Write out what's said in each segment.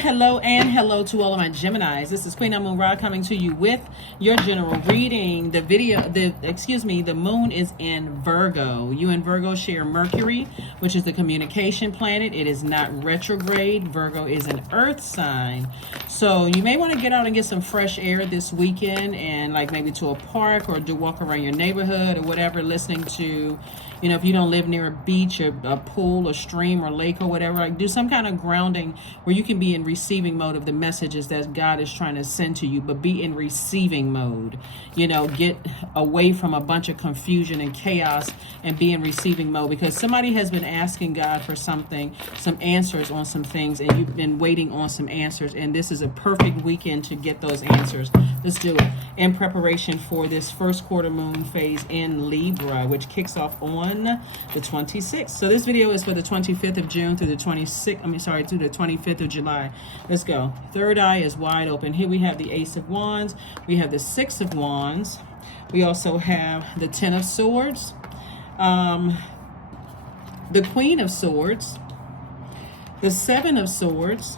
Hello, and hello to all of my Geminis. This is Queen Amun Ra coming to you with your general reading. The moon is in Virgo. You and Virgo share Mercury, which is the communication planet. It is not retrograde. Virgo is an earth sign. So you may want to get out and get some fresh air this weekend and like maybe to a park or do walk around your neighborhood or whatever, listening to, if you don't live near a beach or a pool or stream or lake or whatever, like do some kind of grounding where you can be in receiving mode of the messages that God is trying to send to you, but be in receiving mode. Get away from a bunch of confusion and chaos and be in receiving mode, because somebody has been asking God for something, some answers on some things, and you've been waiting on some answers, and this is a perfect weekend to get those answers. Let's do it in preparation for this first quarter moon phase in Libra, which kicks off on the 26th. So this video is for the 25th of June through the 25th of July. Let's go. Third eye is wide open. Here we have the Ace of Wands. We have the Six of Wands. We also have the Ten of Swords, the Queen of Swords, the Seven of Swords,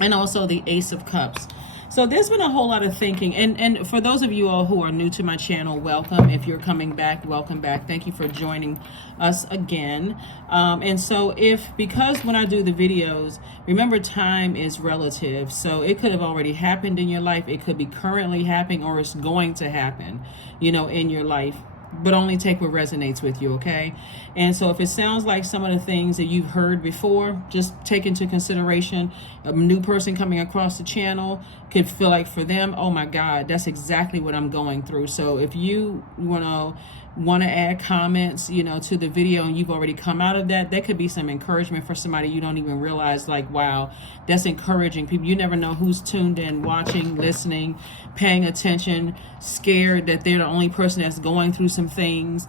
and also the Ace of Cups. So there's been a whole lot of thinking, and for those of you all who are new to my channel, welcome. If you're coming back, welcome back. Thank you for joining us again. And so because when I do the videos, remember, time is relative. So it could have already happened in your life. It could be currently happening, or it's going to happen, in your life. But only take what resonates with you, okay? And so if it sounds like some of the things that you've heard before, just take into consideration. A new person coming across the channel could feel like, for them, oh my God, that's exactly what I'm going through. So if you want to add comments, to the video, and you've already come out of that could be some encouragement for somebody you don't even realize, like, wow, that's encouraging people. You never know who's tuned in, watching, listening, paying attention, scared that they're the only person that's going through some things,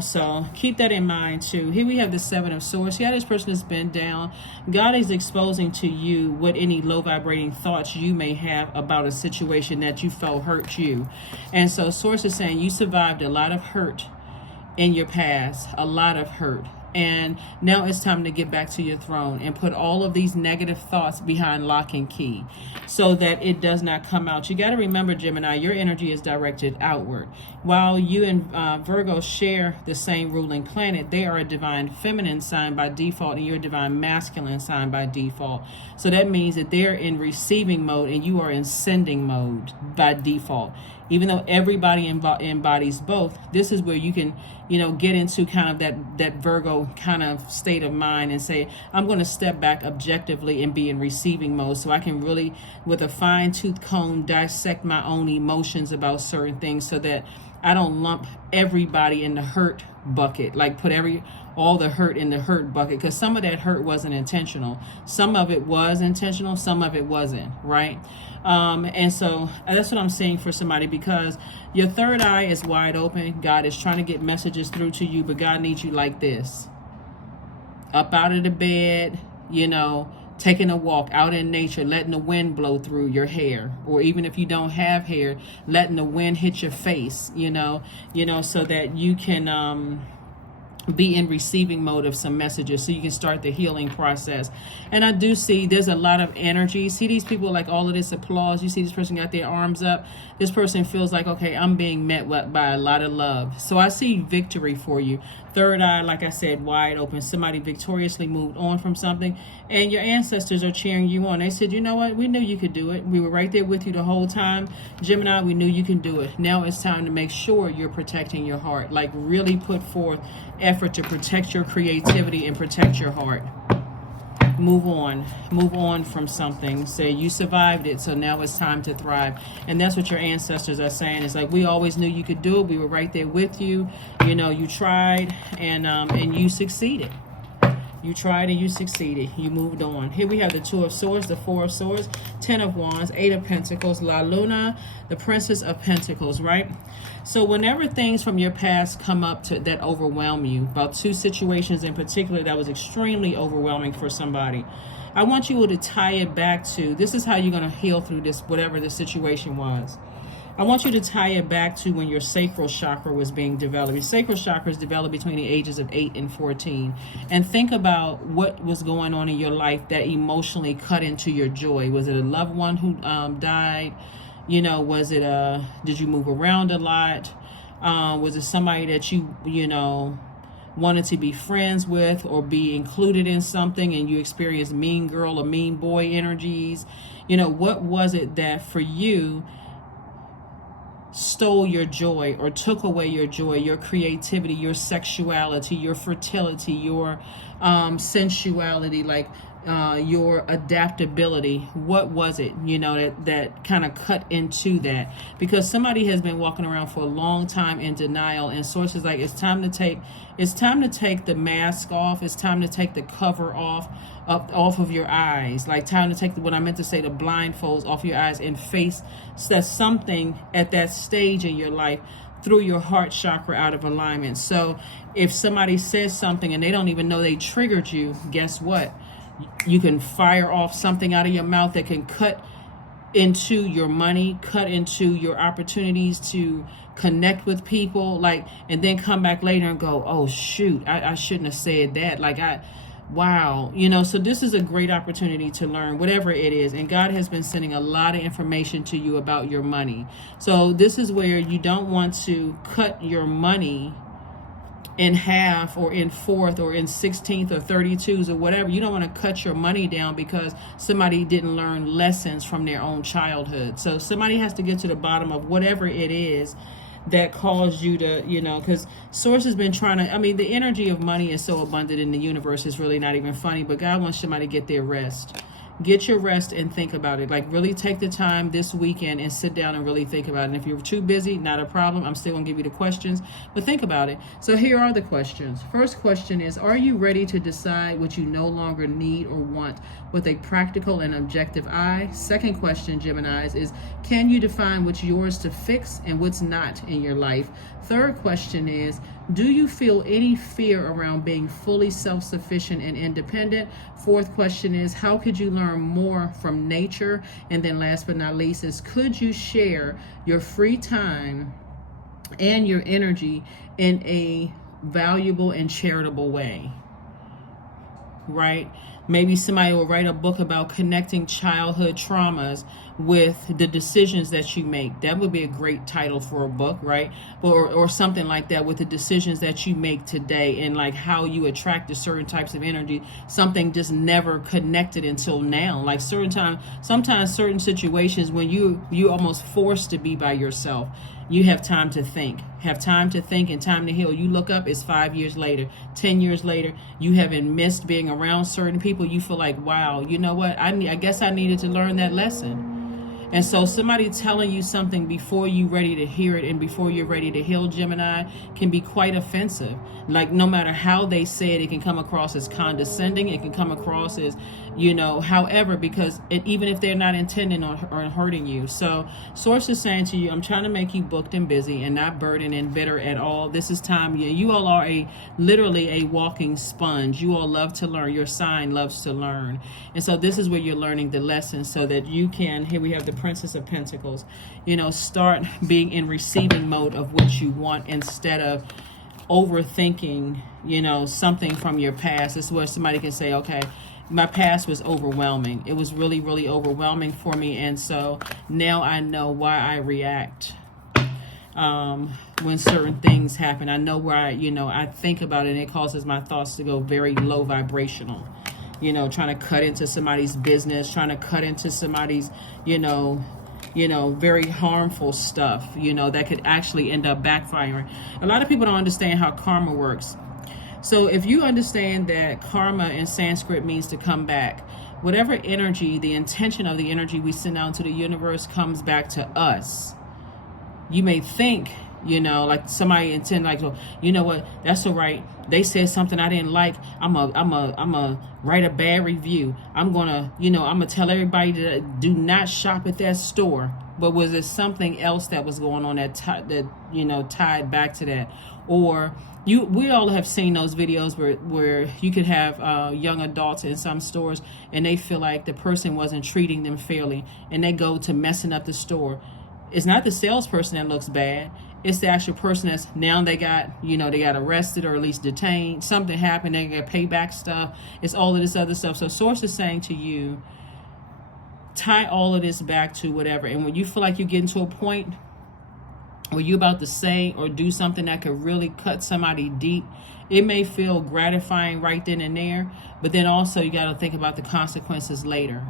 so keep that in mind too. Here we have the Seven of Swords. See how this person has been down. God is exposing to you what any low vibrating thoughts you may have about a situation that you felt hurt you. And so Source is saying you survived a lot of hurt in your past, a lot of hurt. And now it's time to get back to your throne and put all of these negative thoughts behind lock and key so that it does not come out. You got to remember, Gemini, your energy is directed outward. While you and Virgo share the same ruling planet, they are a divine feminine sign by default, and you're a divine masculine sign by default. So that means that they're in receiving mode and you are in sending mode by default. Even though everybody embodies both, this is where you can, get into kind of that Virgo kind of state of mind and say, I'm going to step back objectively and be in receiving mode, so I can really, with a fine-tooth comb, dissect my own emotions about certain things, so that I don't lump everybody in the hurt bucket, like put all the hurt in the hurt bucket, because some of that hurt wasn't intentional. Some of it was intentional, some of it wasn't, right? And so that's what I'm saying for somebody, because your third eye is wide open. God is trying to get messages through to you, but God needs you like this. Up out of the bed, taking a walk out in nature, letting the wind blow through your hair, or even if you don't have hair, letting the wind hit your face, so that you can be in receiving mode of some messages, so you can start the healing process. And I do see there's a lot of energy. See these people, like all of this applause. You see this person got their arms up. This person feels like, okay, I'm being met by a lot of love. So I see victory for you. Third eye, like I said, wide open. Somebody victoriously moved on from something, and your ancestors are cheering you on. They said, you know what? We knew you could do it. We were right there with you the whole time. Gemini, we knew you can do it. Now it's time to make sure you're protecting your heart. Like, really put forth effort to protect your creativity and protect your heart. Move on from something. Say you survived it, so now it's time to thrive. And that's what your ancestors are saying. It's like, we always knew you could do it. We were right there with you. You tried, and you succeeded. You tried and you succeeded. You moved on. Here we have the Two of Swords, the Four of Swords, Ten of Wands, Eight of Pentacles, La Luna, the Princess of Pentacles, right? So whenever things from your past come up that overwhelm you, about two situations in particular that was extremely overwhelming for somebody, I want you to tie it back to, this is how you're going to heal through this, whatever the situation was. I want you to tie it back to when your sacral chakra was being developed. Your sacral chakra is developed between the ages of 8 and 14. And think about what was going on in your life that emotionally cut into your joy. Was it a loved one who died? You know, was it did you move around a lot? Was it somebody that you know, wanted to be friends with or be included in something, and you experienced mean girl or mean boy energies? You know, what was it that for you stole your joy or took away your joy, your creativity, your sexuality, your fertility, your sensuality, like your adaptability? What was it, you know, that kind of cut into that? Because somebody has been walking around for a long time in denial, and sources like it's time to take the mask off. It's time to take the cover off of your eyes. Like time to take what I meant to say, the blindfolds off your eyes, and face that something at that stage in your life threw your heart chakra out of alignment. So if somebody says something and they don't even know they triggered you, guess what? You can fire off something out of your mouth that can cut into your money, cut into your opportunities to connect with people, like, and then come back later and go, oh shoot, I shouldn't have said that. Like, wow, you know. So this is a great opportunity to learn whatever it is, and God has been sending a lot of information to you about your money. So this is where you don't want to cut your money in half or in fourth or in 16th or 32s or whatever. You don't want to cut your money down because somebody didn't learn lessons from their own childhood. So somebody has to get to the bottom of whatever it is that caused you to, you know, because source has been trying to, I mean, the energy of money is so abundant in the universe, it's really not even funny, but God wants somebody to get their rest. Get your rest and think about it. Like, really take the time this weekend and sit down and really think about it. And if you're too busy, not a problem. I'm still going to give you the questions, but think about it. So here are the questions. First question is, are you ready to decide what you no longer need or want with a practical and objective eye? Second question, Geminis, is can you define what's yours to fix and what's not in your life? Third question is, do you feel any fear around being fully self-sufficient and independent? Fourth question is, how could you learn more from nature? And then last but not least is, could you share your free time and your energy in a valuable and charitable way? Right? Maybe somebody will write a book about connecting childhood traumas with the decisions that you make. That would be a great title for a book, right? Or something like that, with the decisions that you make today and like how you attract to certain types of energy. Something just never connected until now. Like sometimes certain situations when you almost forced to be by yourself. You have time to think, and time to heal. You look up, it's 5 years later, 10 years later, you haven't missed being around certain people. You feel like, wow, you know what? I guess I needed to learn that lesson. And so somebody telling you something before you're ready to hear it and before you're ready to heal, Gemini, can be quite offensive. Like, no matter how they say it, it can come across as condescending. It can come across as, you know, however, because even if they're not intending on hurting you. So source is saying to you, I'm trying to make you booked and busy and not burdened and bitter at all. This is time. You all are literally a walking sponge. You all love to learn. Your sign loves to learn. And so this is where you're learning the lessons so that you can, here we have the Princess of Pentacles, you know, start being in receiving mode of what you want instead of overthinking, you know, something from your past. This is where somebody can say, okay, my past was overwhelming. It was really, really overwhelming for me. And so now I know why I react when certain things happen. I know where I think about it, and it causes my thoughts to go very low vibrational. You know, trying to cut into somebody's business, trying to cut into somebody's, you know, very harmful stuff, you know, that could actually end up backfiring. A lot of people don't understand how karma works. So if you understand that karma in Sanskrit means to come back, whatever energy, the intention of the energy we send out to the universe comes back to us. You may think, you know, like somebody intend, like, oh, you know what, that's all right. They said something I didn't like. I'm a write a bad review. I'm gonna tell everybody to do not shop at that store. But was there something else that was going on that tied back to that? Or we all have seen those videos where you could have young adults in some stores and they feel like the person wasn't treating them fairly, and they go to messing up the store. it's not the salesperson that looks bad. It's the actual person that's now they got, they got arrested or at least detained. Something happened. They got payback stuff. It's all of this other stuff. So source is saying to you, tie all of this back to whatever. And when you feel like you're getting to a point where you're about to say or do something that could really cut somebody deep, it may feel gratifying right then and there, but then also you got to think about the consequences later.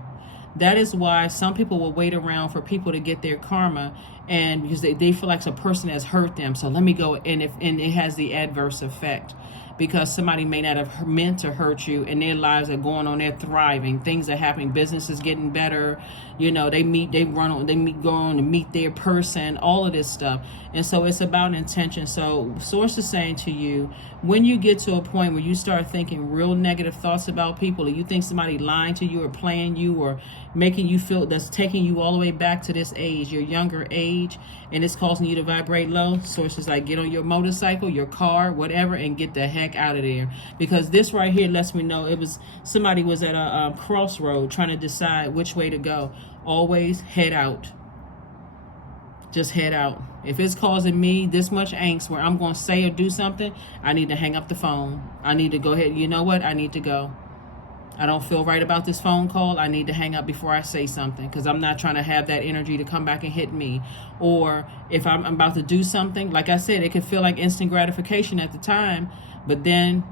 That is why some people will wait around for people to get their karma, and because they feel like a person has hurt them, so let me go, and it has the adverse effect, because somebody may not have meant to hurt you, and their lives are going on, they're thriving, things are happening, business is getting better, they go on to meet their person, all of this stuff. And so it's about intention. So source is saying to you, when you get to a point where you start thinking real negative thoughts about people, or you think somebody lying to you or playing you or making you feel, that's taking you all the way back to this age, your younger age, and it's causing you to vibrate low, source is like, get on your motorcycle, your car, whatever, and get the heck out of there. Because this right here lets me know somebody was at a crossroad trying to decide which way to go. Always head out. Just head out. If it's causing me this much angst where I'm going to say or do something, I need to hang up the phone. I need to go ahead. You know what? I need to go. I don't feel right about this phone call. I need to hang up before I say something, because I'm not trying to have that energy to come back and hit me. Or if I'm about to do something, like I said, it could feel like instant gratification at the time, but then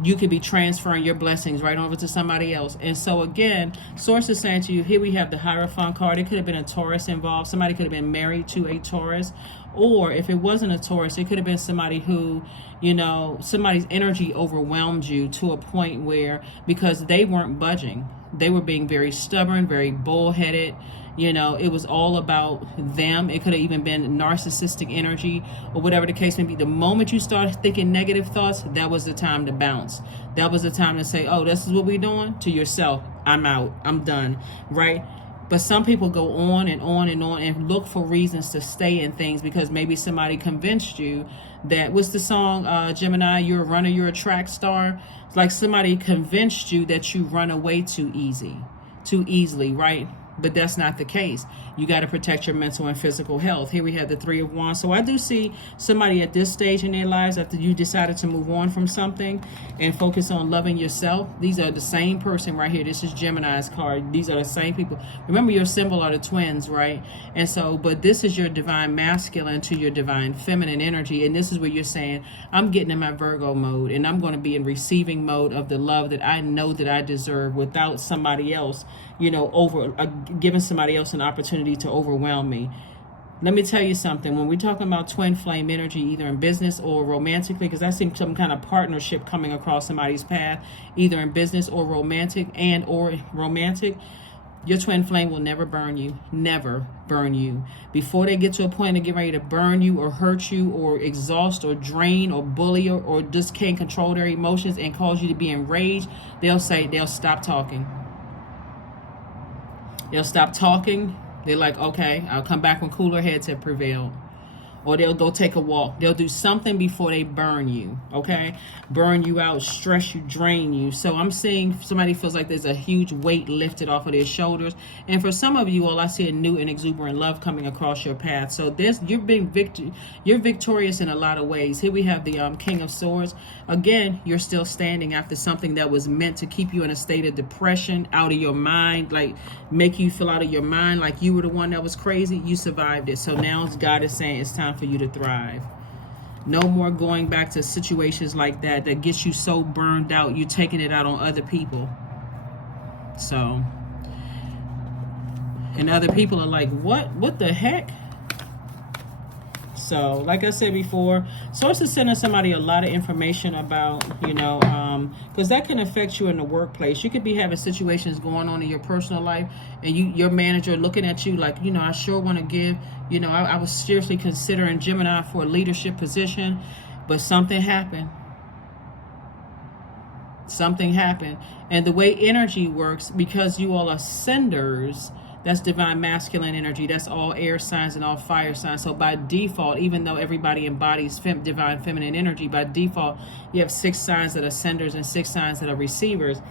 you could be transferring your blessings right over to somebody else. And so again, source is saying to you, here we have the Hierophant card. It could have been a Taurus involved. Somebody could have been married to a Taurus. Or if it wasn't a Taurus, it could have been somebody who, somebody's energy overwhelmed you to a point where, because they weren't budging, they were being very stubborn, very bullheaded. It was all about them. It could have even been narcissistic energy or whatever the case may be. The moment you start thinking negative thoughts, that was the time to bounce. That was the time to say, oh, this is what we're doing, to yourself. I'm out. I'm done. Right? But some people go on and on and on and look for reasons to stay in things, because maybe somebody convinced you that, what's the song, Gemini, you're a runner, you're a track star. It's like somebody convinced you that you run away too easily, right? But that's not the case. You got to protect your mental and physical health. Here we have the Three of Wands. So I do see somebody at this stage in their lives, after you decided to move on from something and focus on loving yourself. These are the same person right here. This is Gemini's card. These are the same people. Remember, your symbol are the twins, right? And so, but this is your divine masculine to your divine feminine energy. And this is where you're saying, I'm getting in my Virgo mode, and I'm going to be in receiving mode of the love that I know that I deserve, without somebody else, giving somebody else an opportunity to overwhelm me. Let me tell you something. When we're talking about twin flame energy, either in business or romantically, because I see some kind of partnership coming across somebody's path, either in business or romantic, your twin flame will never burn you. Never burn you. Before they get to a point of getting ready to burn you or hurt you or exhaust or drain or bully or just can't control their emotions and cause you to be enraged, they'll stop talking. They'll stop talking. They're like, okay, I'll come back when cooler heads have prevailed. Or they'll go take a walk. They'll do something before they burn you, okay? Burn you out, stress you, drain you. So I'm seeing somebody feels like there's a huge weight lifted off of their shoulders. And for some of you all, I see a new and exuberant love coming across your path. So you're victorious in a lot of ways. Here we have the King of Swords. Again, you're still standing after something that was meant to keep you in a state of depression, out of your mind, like make you feel out of your mind, like you were the one that was crazy. You survived it. So now God is saying it's time for you to thrive. No more going back to situations like that gets you so burned out, you're taking it out on other people. So, and other people are like, what the heck? So, like I said before, source is sending somebody a lot of information about, because that can affect you in the workplace. You could be having situations going on in your personal life, and your manager looking at you like, I sure want to give, I was seriously considering Gemini for a leadership position, but something happened. Something happened. And the way energy works, because you all are senders, that's divine masculine energy. That's all air signs and all fire signs. So by default, even though everybody embodies divine feminine energy, by default, you have 6 signs that are senders and 6 signs that are receivers.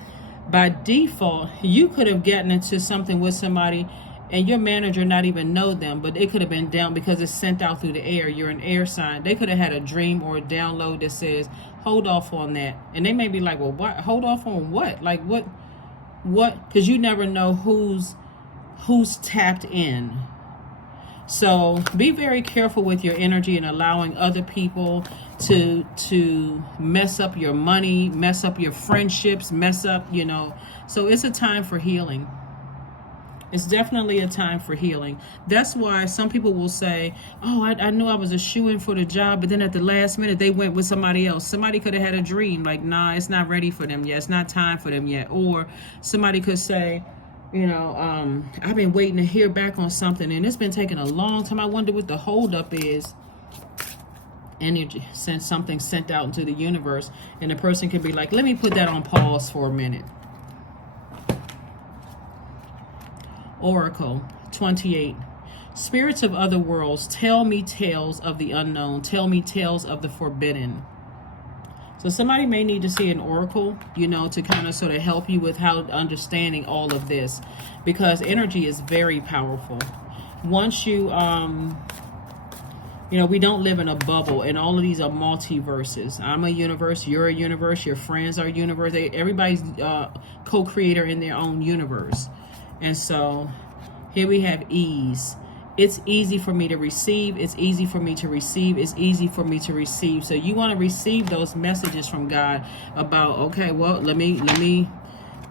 By default, you could have gotten into something with somebody and your manager not even know them, but it could have been down because it's sent out through the air. You're an air sign. They could have had a dream or a download that says, hold off on that. And they may be like, well, what? Hold off on what? Like what? Because you never know who's tapped in. So be very careful with your energy and allowing other people to mess up your money, mess up your friendships, mess up, So it's a time for healing. It's definitely a time for healing. That's why some people will say, oh, I knew I was a shoo-in for the job, but then at the last minute they went with somebody else. Somebody could have had a dream like, nah, it's not ready for them yet. It's not time for them yet. Or somebody could say, I've been waiting to hear back on something and it's been taking a long time. I wonder what the holdup is. Energy, since something sent out into the universe, and the person could be like, let me put that on pause for a minute. Oracle 28. Spirits of other worlds, tell me tales of the unknown. Tell me tales of the forbidden. So somebody may need to see an oracle, to kind of sort of help you with how understanding all of this, because energy is very powerful. Once you, we don't live in a bubble, and all of these are multiverses. I'm a universe, you're a universe, your friends are universe. Everybody's co-creator in their own universe. And so here we have ease. It's easy for me to receive. It's easy for me to receive. It's easy for me to receive. So you want to receive those messages from God about, okay, well, let me,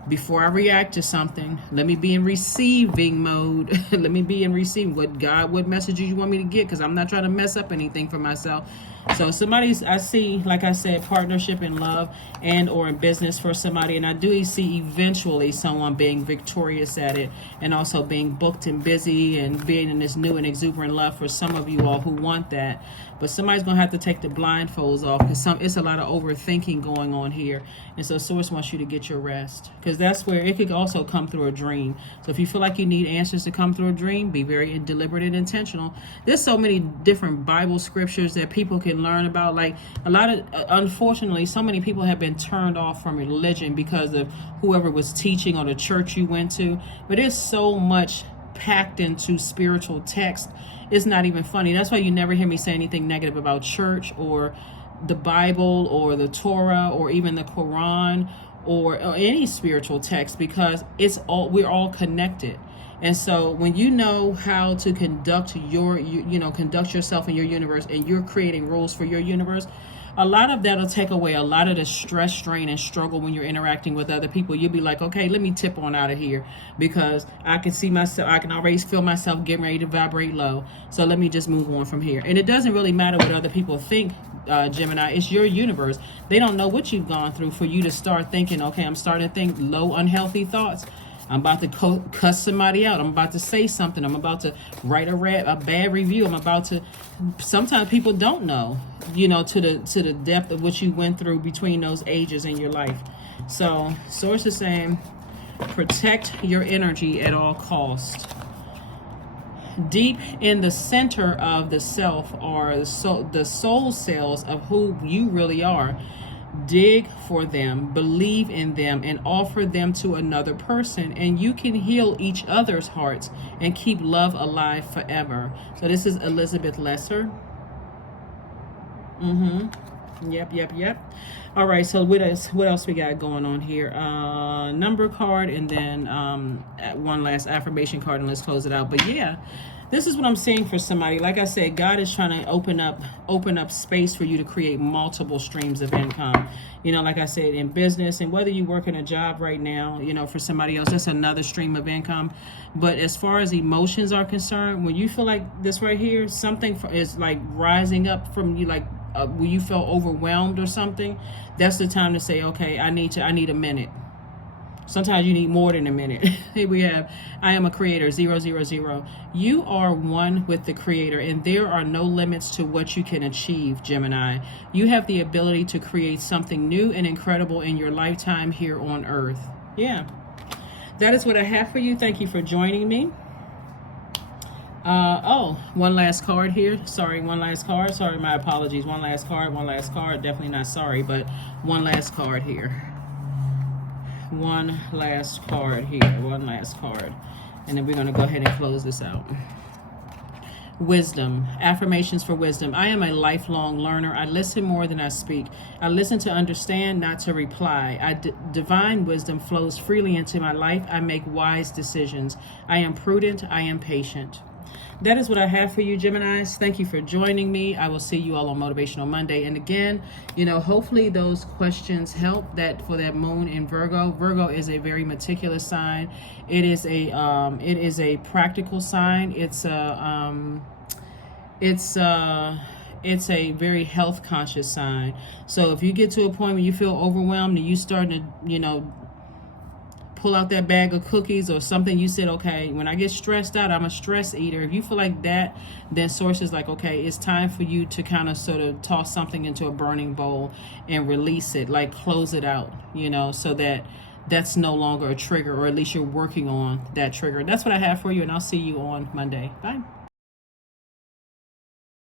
before I react to something, let me be in receiving mode. Let me be in receiving. What messages you want me to get? Because I'm not trying to mess up anything for myself. So I see, like I said, partnership in love and or in business for somebody. And I do see eventually someone being victorious at it, and also being booked and busy and being in this new and exuberant love for some of you all who want that. But somebody's going to have to take the blindfolds off, because it's a lot of overthinking going on here. And so Source wants you to get your rest, because that's where it could also come through a dream. So if you feel like you need answers to come through a dream, be very deliberate and intentional. There's so many different Bible scriptures that people can learn about. Like a lot of, unfortunately, so many people have been turned off from religion because of whoever was teaching or the church you went to. But there's so much packed into spiritual text. It's not even funny. That's why you never hear me say anything negative about church or the Bible or the Torah or even the Quran or any spiritual text, because we're all connected. And so when you know how to conduct conduct yourself in your universe, and you're creating rules for your universe, a lot of that'll take away a lot of the stress, strain, and struggle when you're interacting with other people. You'll be like, okay, let me tip on out of here, because I can see myself, I can already feel myself getting ready to vibrate low. So let me just move on from here. And it doesn't really matter what other people think, Gemini. It's your universe. They don't know what you've gone through for you to start thinking, okay, I'm starting to think low, unhealthy thoughts. I'm about to cuss somebody out. I'm about to say something. I'm about to write a bad review. I'm about to. Sometimes people don't know, to the depth of what you went through between those ages in your life. So Source is saying, protect your energy at all costs. Deep in the center of the self are the soul cells of who you really are. Dig for them, believe in them, and offer them to another person, and you can heal each other's hearts and keep love alive forever. So this is Elizabeth Lesser. Yep. All right, so what else we got going on here? Number card, and then one last affirmation card, and let's close it out. But yeah, this is what I'm seeing for somebody. Like I said, God is trying to open up space for you to create multiple streams of income. Like I said, in business, and whether you work in a job right now, for somebody else, that's another stream of income. But as far as emotions are concerned, when you feel like this right here, something is like rising up from you, like when you feel overwhelmed or something, that's the time to say, okay, I need a minute. Sometimes you need more than a minute. Here we have, I am a creator, 000. You are one with the creator, and there are no limits to what you can achieve, Gemini. You have the ability to create something new and incredible in your lifetime here on Earth. Yeah. That is what I have for you. Thank you for joining me. One last card here. Sorry, one last card. Sorry, my apologies. One last card. Definitely not sorry, but one last card here. One last card. And then we're going to go ahead and close this out. Wisdom. Affirmations for wisdom. I am a lifelong learner. I listen more than I speak. I listen to understand, not to reply. Divine wisdom flows freely into my life. I make wise decisions. I am prudent. I am patient. That is what I have for you, Geminis. Thank you for joining me. I will see you all on Motivational Monday. And again, hopefully those questions help that for that moon in Virgo. Virgo is a very meticulous sign. It is a practical sign. It's a very health conscious sign. So if you get to a point where you feel overwhelmed and you starting to, pull out that bag of cookies or something, you said, okay, when I get stressed out, I'm a stress eater. If you feel like that, then source is like, okay, it's time for you to kind of sort of toss something into a burning bowl and release it, like close it out, so that that's no longer a trigger, or at least you're working on that trigger. That's what I have for you, and I'll see you on Monday. Bye.